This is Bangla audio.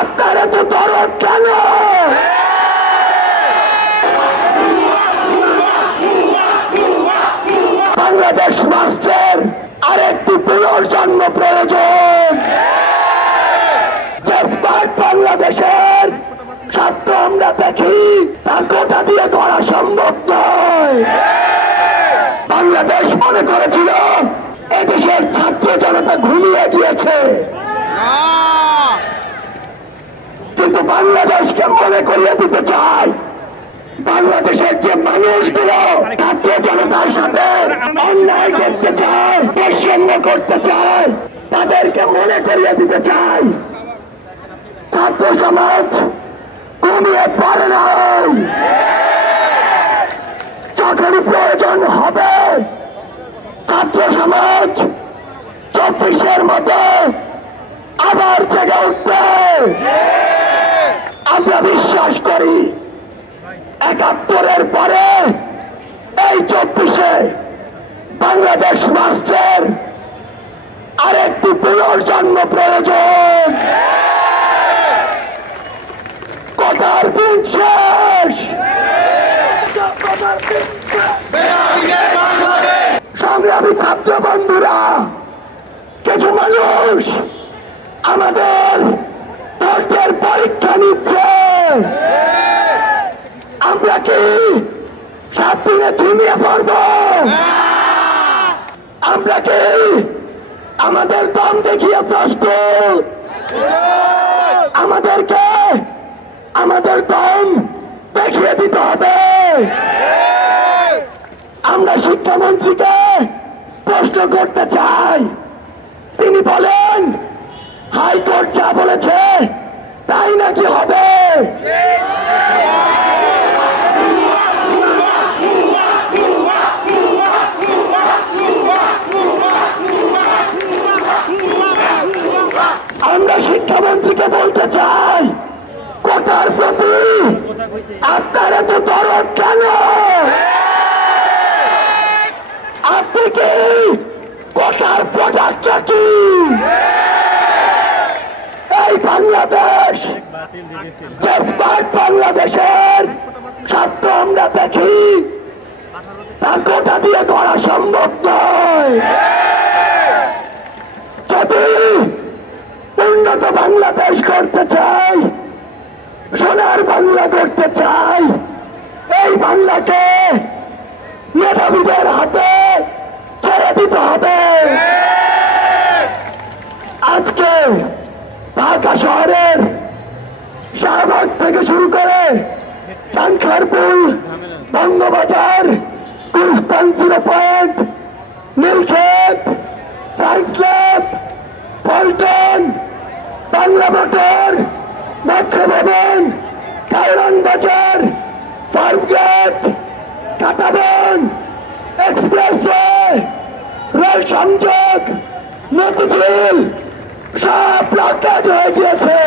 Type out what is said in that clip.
আপনারা তো দরদ কেন? বাংলাদেশ রাষ্ট্রের আরেকটি পুনর্জন্ম প্রয়োজন। বাংলাদেশের স্বার্থ আমরা দেখি, তা কোটা দিয়ে করা সম্ভব নয়। বাংলাদেশ মনে করেছিল এদেশের ছাত্র জনতা ঘুমিয়ে গিয়েছে, কিন্তু বাংলাদেশকে মনে করিয়ে দিতে চাই বাংলাদেশের যে মানুষগুলো ছাত্র জনতার সাথে অন্যায় করতে চায়, বৈষম্য করতে চায়, তাদেরকে মনে করিয়ে দিতে চাই ছাত্র সমাজ ঘুমিয়ে পড়ে নাই। যখন প্রয়োজন হবে ছাত্র সমাজ 24-এর মতো আবার জেগে উঠবে। আমরা বিশ্বাস করি 71-এর পরে এই 24-এ বাংলাদেশ রাষ্ট্রের আরেকটি পুনর্জন্ম প্রয়োজন। কোটার দিন শেষ, সংগ্রামী ছাত্র বন্ধুরা, কিছু মানুষ আমাদের ধৈর্যের পরীক্ষা নিচ্ছে। আমরা কি 7 দিনে ঝিমিয়ে পড়ব? আমরা কি আমাদের দম দেখিয়ে প্রস্তুত? আমাদেরকে আমাদের দম দেখিয়ে দিতে হবে। আমরা শিক্ষামন্ত্রীকে প্রশ্ন করতে চাই, তিনি বলেন হাইকোর্ট যা বলেছে তাই নাকি হবে? আমরা শিক্ষামন্ত্রীকে বলতে চাই, কোটার প্রতি আপনার এত দরদ কেন? আপনি কি কোটার প্রোডাক্টটা কি? এই বাংলাদেশ বাংলাদেশের স্বার্থ আমরা দেখি, তা কোটা দিয়ে করা সম্ভব নয়। যদি উন্নত বাংলাদেশ করতে চাই, সোনার বাংলা করতে চাই, এই বাংলাকে মেধাবীদের হাতে ছেড়ে দিতে হবে। আজকে ঢাকা শহরের শাহবাগ থেকে শুরু করে Chankharpul, Bangabazar, Gulistan 0 point, Nilkhet, science lab, Paltan, Bangla motor, মৎস্য ভবন, কায়রান বাজার, ফার্মগেট, কাটাবন, এক্সপ্রেসওয়ে, রেল সংযোগ, নদীঝিল সব ব্লকেড হয়ে গিয়েছে।